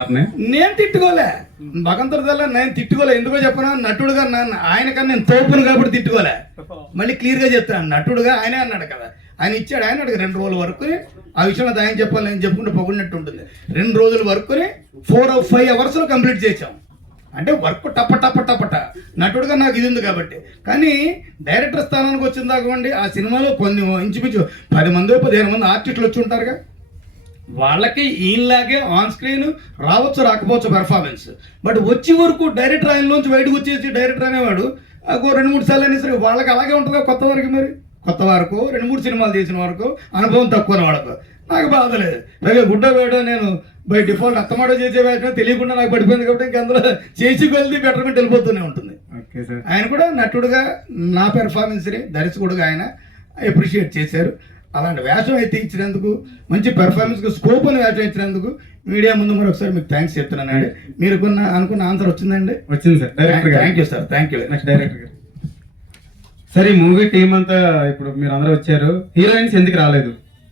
నేను తిట్టుకోలే భగవంతుడిదల్లా నేను తిట్టుకోలే. ఎందుకో చెప్పనా, నటుడుగా ఆయనకన్నా నేను తోపును కాబట్టి తిట్టుకోలే. మళ్ళీ క్లియర్ గా చెప్తాను, నటుడుగా ఆయనే అన్నాడు కదా, ఆయన ఇచ్చాడు. ఆయన అడిగి 2 రోజుల వరకు ఆ విషయంలో ఆయన చెప్పాలి, నేను చెప్పుకుంటే పొగిడినట్టు ఉంటుంది. 2 రోజుల వరకుని 4 or 5 hours కంప్లీట్ చేసాం. అంటే వర్క్ టపట నటుడుగా నాకు ఇది ఉంది కాబట్టి. కానీ డైరెక్టర్ స్థానానికి వచ్చిన దాకా ఆ సినిమాలో కొన్ని ఇంచుమించు 10 మంది 15 మంది ఆర్టిస్టులు వచ్చి ఉంటారుగా, వాళ్ళకి ఈయనలాగే ఆన్ స్క్రీన్ రావచ్చు రాకపోవచ్చు పెర్ఫార్మెన్స్. బట్ వచ్చే వరకు డైరెక్టర్ ఆయనలోంచి బయటకు వచ్చేసి డైరెక్టర్ అనేవాడు 2-3 సార్లు అనేసరికి వాళ్ళకి అలాగే ఉంటుందా. కొత్త వారికి మరి కొత్త వరకు 2-3 సినిమాలు చేసిన వరకు అనుభవం తక్కువ వాళ్ళకు. నాకు బాధలేదు. అలాగే గుడ్డ వేయడం నేను బై డిఫాల్ట్ అత్తమాడో చేసే వేయడం తెలియకుండా నాకు పడిపోయింది కాబట్టి ఇంక అందులో చేసి కొలిది బెటర్మెంట్ వెళ్ళిపోతూనే ఉంటుంది. ఆయన కూడా నటుడుగా నా పెర్ఫార్మెన్స్ని దర్శకుడుగా ఆయన అప్రిషియేట్ చేశారు. అలాంటి వేషం అయితే ఇచ్చినందుకు, మంచి పెర్ఫార్మెన్స్కి స్కోప్ అని వేషం ఇచ్చినందుకు మీడియా ముందు మరొకసారి మీకు థ్యాంక్స్ చెప్తున్నానండి. మీరు అనుకున్న ఆన్సర్ వచ్చిందండి? వచ్చింది sir. Thank you sir, thank you. Next director గారు. సరే, ఈ మూవీ టీం అంతా ఇప్పుడు మీరు అందరూ వచ్చారు, హీరోయిన్స్ ఎందుకు రాలేదు?